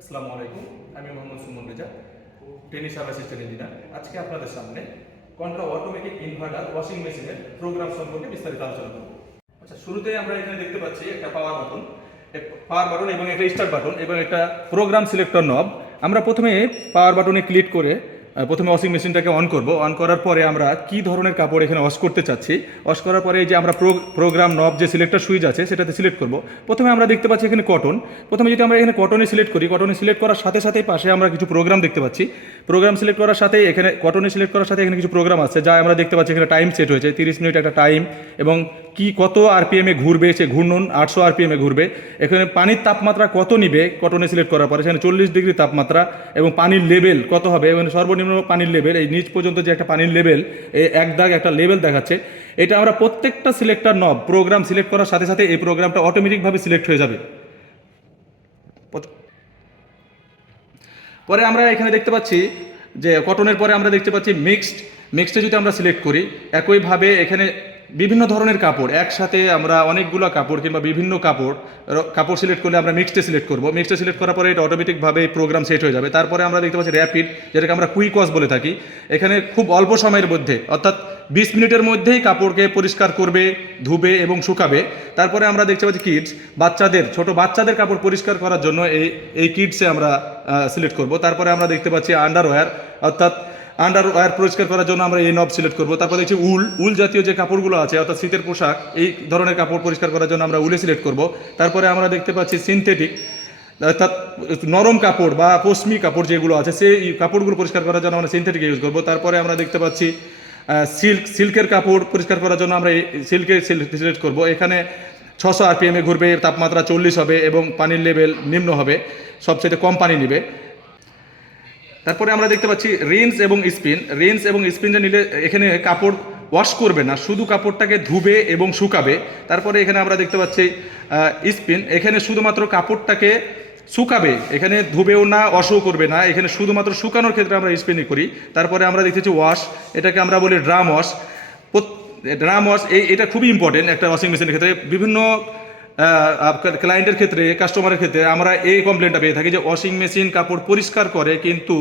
আসসালামু আলাইকুম, আমি Mohammad Suman Reza, tennis assistant engineer. আজকে আপনাদের সামনে কন্ট্রা অটোমেটিক ইনভার্টার ওয়াশিং মেশিনের প্রোগ্রাম সম্পর্কে বিস্তারিত আলোচনা করব। আচ্ছা, শুরুতেই আমরা এখানে দেখতে পাচ্ছি একটা পাওয়ার বাটন এবং একটা স্টার্ট বাটন এবং একটা প্রোগ্রাম সিলেক্টর নব। আমরা প্রথমে পাওয়ার বাটনে ক্লিক করে প্রথমে ওয়াশিং মেশিনটাকে অন করব। অন করার পরে আমরা কি ধরনের কাপড় এখানে ওয়াশ করতে চাচ্ছি, ওয়াশ করার পরে এই যে আমরা প্রোগ্রাম নব যে সিলেক্টর সুইচ আছে সেটাতে সিলেক্ট করব। প্রথমে আমরা দেখতে পাচ্ছি এখানে কটন। প্রথমে যদি আমরা এখানে কটনে সিলেক্ট করি, কটনে সিলেক্ট করার সাথে সাথে পাশে আমরা কিছু প্রোগ্রাম দেখতে পাচ্ছি। প্রোগ্রাম সিলেক্ট করার সাথে এখানে কটনে সিলেক্ট করার সাথে এখানে কিছু প্রোগ্রাম আছে, যা আমরা দেখতে পাচ্ছি এখানে টাইম সেট হয়েছে 30 মিনিট একটা টাইম, এবং কত আরপিএমে ঘুরবে, সে ঘূর্ণন 800 আরপিএমে ঘুরবে। এখানে পানির তাপমাত্রা কত নিবে কটনে সিলেক্ট করার পরে, সেখানে 40 ডিগ্রি তাপমাত্রা, এবং পানির লেভেল কত হবে, এবং সর্বনিম্ন পানির লেভেল এই নিচ পর্যন্ত যে একটা পানির লেভেল, এই এক দাগ একটা লেভেল দেখাচ্ছে। এটা আমরা প্রত্যেকটা সিলেক্টর নব প্রোগ্রাম সিলেক্ট করার সাথে সাথে এই প্রোগ্রামটা অটোমেটিকভাবে সিলেক্ট হয়ে যাবে। পরে আমরা এখানে দেখতে পাচ্ছি যে কটনের পরে আমরা দেখতে পাচ্ছি মিক্সডে যদি আমরা সিলেক্ট করি, একইভাবে এখানে বিভিন্ন ধরনের কাপড় একসাথে আমরা অনেকগুলো কাপড় কিংবা বিভিন্ন কাপড় সিলেক্ট করলে আমরা মিক্সডে সিলেক্ট করব। মিক্সডে সিলেক্ট করার পরে এটা অটোমেটিকভাবে প্রোগ্রাম সেট হয়ে যাবে। তারপরে আমরা দেখতে পাচ্ছি র্যাপিড, যেটাকে আমরা কুইক ওয়াশ বলে থাকি। এখানে খুব অল্প সময়ের মধ্যে, অর্থাৎ 20 মিনিটের মধ্যেই কাপড়কে পরিষ্কার করবে, ধুবে এবং শুকাবে। তারপরে আমরা দেখতে পাচ্ছি কিডস, ছোট বাচ্চাদের কাপড় পরিষ্কার করার জন্য এই কিডসে আমরা সিলেক্ট করব। তারপরে আমরা দেখতে পাচ্ছি আন্ডারওয়্যার, অর্থাৎ আন্ডারওয়্যার পরিষ্কার করার জন্য আমরা এই নব সিলেক্ট করব। তারপর দেখছি উল জাতীয় যে কাপড়গুলো আছে, অর্থাৎ শীতের পোশাক, এই ধরনের কাপড় পরিষ্কার করার জন্য আমরা উলে সিলেক্ট করব। তারপরে আমরা দেখতে পাচ্ছি সিনথেটিক, অর্থাৎ নরম কাপড় বা পশমি কাপড় যেগুলো আছে, সেই কাপড়গুলো পরিষ্কার করার জন্য আমরা সিনথেটিক ইউজ করব। তারপরে আমরা দেখতে পাচ্ছি সিল্কের কাপড় পরিষ্কার করার জন্য আমরা এই সিলেক্ট করব। এখানে 600 আরপিএমে ঘুরবে, তাপমাত্রা 40 হবে এবং পানির লেভেল নিম্ন হবে, সবচেয়ে কম পানি নেবে। তারপরে আমরা দেখতে পাচ্ছি রিন্স এবং স্পিন যে নিলে এখানে কাপড় ওয়াশ করবে না, শুধু কাপড়টাকে ধুবে এবং শুকাবে। তারপরে এখানে আমরা দেখতে পাচ্ছি স্পিন, এখানে শুধুমাত্র কাপড়টাকে শুকাবে, এখানে ধুবেও না ওয়াশও করবে না, এখানে শুধুমাত্র শুকানোর ক্ষেত্রে আমরা স্পিনই করি। তারপরে আমরা দেখতেছি ওয়াশ, এটাকে আমরা বলি ড্রাম ওয়াশ। এটা খুবই ইম্পর্টেন্ট একটা ওয়াশিং মেশিনের ক্ষেত্রে। বিভিন্ন ক্লায়েন্টের ক্ষেত্রে, কাস্টমারের ক্ষেত্রে আমরা এই কমপ্লেনটা পেয়ে থাকি যে ওয়াশিং মেশিন কাপড় পরিষ্কার করে, কিন্তু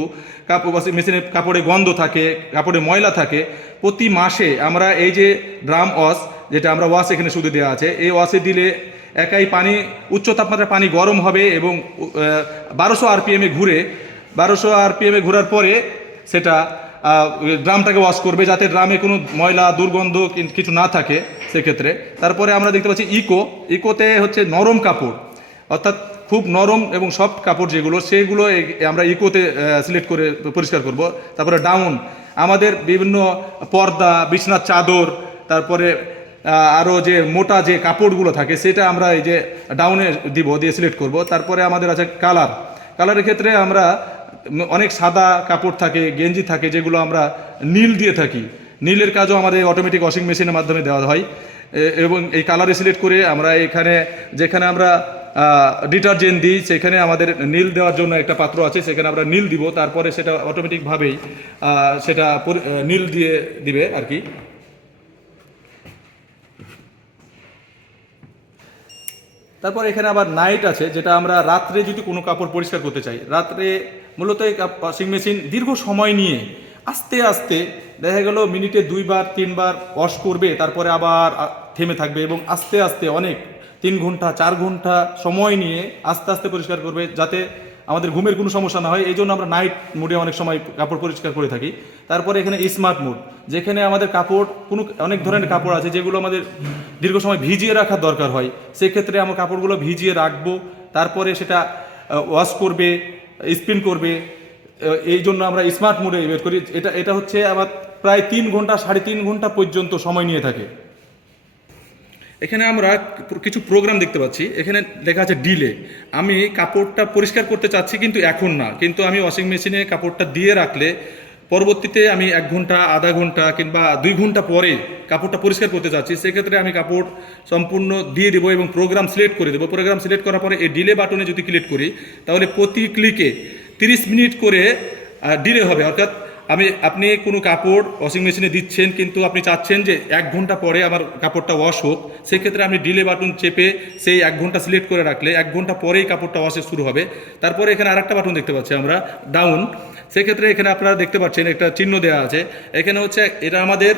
ওয়াশিং মেশিনের কাপড়ে গন্ধ থাকে, কাপড়ে ময়লা থাকে। প্রতি মাসে আমরা এই যে ড্রাম ওয়াশ, যেটা আমরা ওয়াশ এখানে শুধু দেওয়া আছে, এই ওয়াশে দিলে একাই পানি, উচ্চ তাপমাত্রায় পানি গরম হবে এবং 1200 আরপিএমে ঘোরার পরে সেটা ড্রামটাকে ওয়াশ করবে, যাতে ড্রামে কোনো ময়লা দুর্গন্ধ কিছু না থাকে সেক্ষেত্রে। তারপরে আমরা দেখতে পাচ্ছি ইকোতে হচ্ছে নরম কাপড়, অর্থাৎ খুব নরম এবং সফট কাপড় সেগুলো আমরা ইকোতে সিলেক্ট করে পরিষ্কার করব। তারপরে ডাউন, আমাদের বিভিন্ন পর্দা, বিছনার চাদর, তারপরে আরও যে মোটা যে কাপড়গুলো থাকে সেটা আমরা এই যে ডাউনে দিয়ে সিলেক্ট করব। তারপরে আমাদের আছে কালারের ক্ষেত্রে আমরা অনেক সাদা কাপড় থাকে, গেঞ্জি থাকে, যেগুলো আমরা নীল দিয়ে থাকি। নীলের কাজও আমাদের অটোমেটিক ওয়াশিং মেশিনের মাধ্যমে দেওয়া হয়, এবং এই কালারে সিলেক্ট করে আমরা যেখানে আমরা ডিটারজেন্ট দিই, সেখানে আমাদের নীল দেওয়ার জন্য একটা পাত্র আছে, সেখানে আমরা নীল দিব। তারপরে সেটা অটোমেটিকভাবেই সেটা নীল দিয়ে দিবে আর কি। তারপর এখানে আবার নাইট আছে, যেটা আমরা রাত্রে যদি কোনো কাপড় পরিষ্কার করতে চাই, রাত্রে মূলত এই ওয়াশিং মেশিন দীর্ঘ সময় নিয়ে আস্তে আস্তে দেখা গেল মিনিটে 2বার 3বার ওয়াশ করবে, তারপরে আবার থেমে থাকবে এবং আস্তে আস্তে অনেক 3 ঘন্টা 4 ঘন্টা সময় নিয়ে আস্তে আস্তে পরিষ্কার করবে, যাতে আমাদের ঘুমের কোনো সমস্যা না হয়। এই জন্য আমরা নাইট মোডে অনেক সময় কাপড় পরিষ্কার করে থাকি। তারপরে এখানে স্মার্ট মোড, যেখানে আমাদের অনেক ধরনের কাপড় আছে যেগুলো আমাদের দীর্ঘ সময় ভিজিয়ে রাখার দরকার হয়, সেক্ষেত্রে আমরা কাপড়গুলো ভিজিয়ে রাখবো, তারপরে সেটা ওয়াশ করবে, স্পিন করবে। এই জন্য আমরা স্মার্ট মোডে বের করি। এটা হচ্ছে আবার প্রায় 3 ঘন্টা 3.5 ঘন্টা পর্যন্ত সময় নিয়ে থাকে। এখানে আমরা কিছু প্রোগ্রাম দেখতে পাচ্ছি, এখানে লেখা আছে ডিলে। আমি কাপড়টা পরিষ্কার করতে চাচ্ছি কিন্তু এখন না, কিন্তু আমি ওয়াশিং মেশিনে কাপড়টা দিয়ে রাখলে পরবর্তীতে আমি 1 ঘন্টা, আধা ঘন্টা কিংবা 2 ঘন্টা পরে কাপড়টা পরিষ্কার করতে চাচ্ছি, সেক্ষেত্রে আমি কাপড় সম্পূর্ণ দিয়ে দেবো এবং প্রোগ্রাম সিলেক্ট করে দেবো। প্রোগ্রাম সিলেক্ট করার পরে এই ডিলে বাটনে যদি ক্লিক করি, তাহলে প্রতি ক্লিকে 30 মিনিট করে ডিলে হবে, অর্থাৎ আপনি কোনো কাপড় ওয়াশিং মেশিনে দিচ্ছেন, কিন্তু আপনি চাচ্ছেন যে 1 ঘন্টা পরে আমার কাপড়টা ওয়াশ হোক, সেক্ষেত্রে আপনি ডিলে বাটন চেপে সেই 1 ঘন্টা সিলেক্ট করে রাখলে 1 ঘন্টা পরেই কাপড়টা ওয়াশে শুরু হবে। তারপরে এখানে আরেকটা বাটন দেখতে পাচ্ছি আমরা, ডাউন। সেক্ষেত্রে এখানে আপনারা দেখতে পাচ্ছেন একটা চিহ্ন দেওয়া আছে, এখানে হচ্ছে এটা আমাদের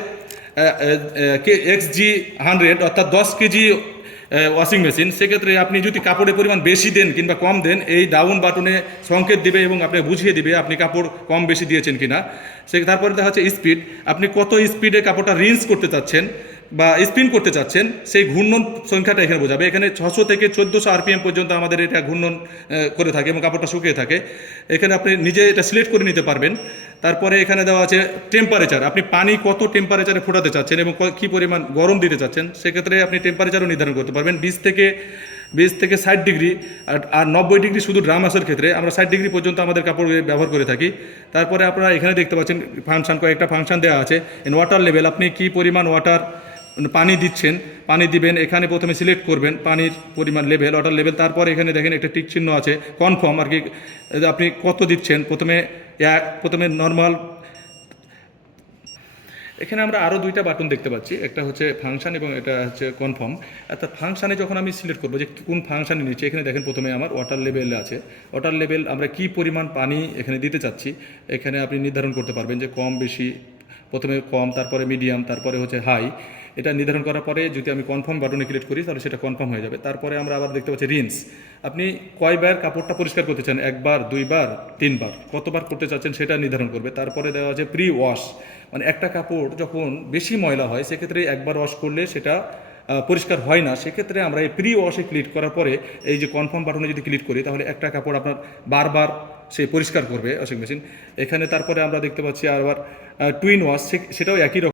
XG100 অর্থাৎ 10 কেজি ওয়াশিং মেশিন। সেক্ষেত্রে আপনি যদি কাপড়ের পরিমাণ বেশি দেন কিংবা কম দেন, এই ডাউন বাটনে সংকেত দিবে এবং আপনাকে বুঝিয়ে দিবে আপনি কাপড় কম বেশি দিয়েছেন কিনা। তারপরে দেখা হচ্ছে স্পিড, আপনি কত স্পিডে কাপড়টা রিন্স করতে চাচ্ছেন বা স্পিন করতে চাচ্ছেন, সেই ঘূর্ণন সংখ্যাটা এখানে বোঝাবে। এখানে 600 থেকে 1400 RPM পর্যন্ত আমাদের এটা ঘূর্ণন করে থাকে এবং কাপড়টা শুকিয়ে থাকে। এখানে আপনি নিজে এটা সিলেক্ট করে নিতে পারবেন। তারপরে এখানে দেওয়া আছে টেম্পারেচার, আপনি পানি কত টেম্পারেচারে ফোটাতে চাচ্ছেন এবং কী পরিমাণ গরম দিতে চাচ্ছেন, সেক্ষেত্রে আপনি টেম্পারেচারও নির্ধারণ করতে পারবেন। 20 থেকে 60 ডিগ্রি, আর 90 ডিগ্রি শুধু ড্রাম ওয়াশের ক্ষেত্রে। আমরা 60 ডিগ্রি পর্যন্ত আমাদের কাপড় ব্যবহার করে থাকি। তারপরে আপনারা এখানে দেখতে পাচ্ছেন কয়েকটা ফাংশন দেওয়া আছে। ওয়াটার লেভেল, আপনি কী পরিমাণ পানি দিচ্ছেন, পানি দিবেন, এখানে প্রথমে সিলেক্ট করবেন পানির পরিমাণ লেভেল, ওয়াটার লেভেল। তারপরে এখানে দেখেন একটা টিক চিহ্ন আছে, কনফার্ম আর কি, আপনি কত দিচ্ছেন। প্রথমে নর্মাল। এখানে আমরা আরও 2টা বাটন দেখতে পাচ্ছি, একটা হচ্ছে ফাংশন এবং এটা হচ্ছে কনফার্ম। অর্থাৎ ফাংশানে যখন আমি সিলেক্ট করবো যে কোন ফাংশানে নিচ্ছে, এখানে দেখেন প্রথমে আমার ওয়াটার লেভেল আছে। ওয়াটার লেভেল আমরা কি পরিমাণ পানি এখানে দিতে চাচ্ছি, এখানে আপনি নির্ধারণ করতে পারবেন যে কম বেশি, প্রথমে কম, তারপরে মিডিয়াম, তারপরে হচ্ছে হাই। এটা নির্ধারণ করার পরে যদি আমি কনফার্ম বাটনে ক্লিক করি তাহলে সেটা কনফার্ম হয়ে যাবে। তারপরে আমরা আবার দেখতে পাচ্ছি রিন্স, আপনি কয়বার কাপড়টা পরিষ্কার করতে চান, 1বার, 2বার, 3বার, কতবার করতে চাচ্ছেন সেটা নির্ধারণ করবে। তারপরে দেওয়া আছে প্রি ওয়াশ, মানে একটা কাপড় যখন বেশি ময়লা হয় সেক্ষেত্রে একবার ওয়াশ করলে সেটা পরিষ্কার হয় না। সেক্ষেত্রে আমরা এই প্রি ওয়াশে ক্লিক করার পরে এই যে কনফার্ম বাটনে যদি ক্লিক করি তাহলে একটা কাপড় আপনার বারবার সে পরিষ্কার করবে ওয়াশিং মেশিন। এখানে তারপরে আমরা দেখতে পাচ্ছি আবার টুইন ওয়াশ, সেটাও একই রকম।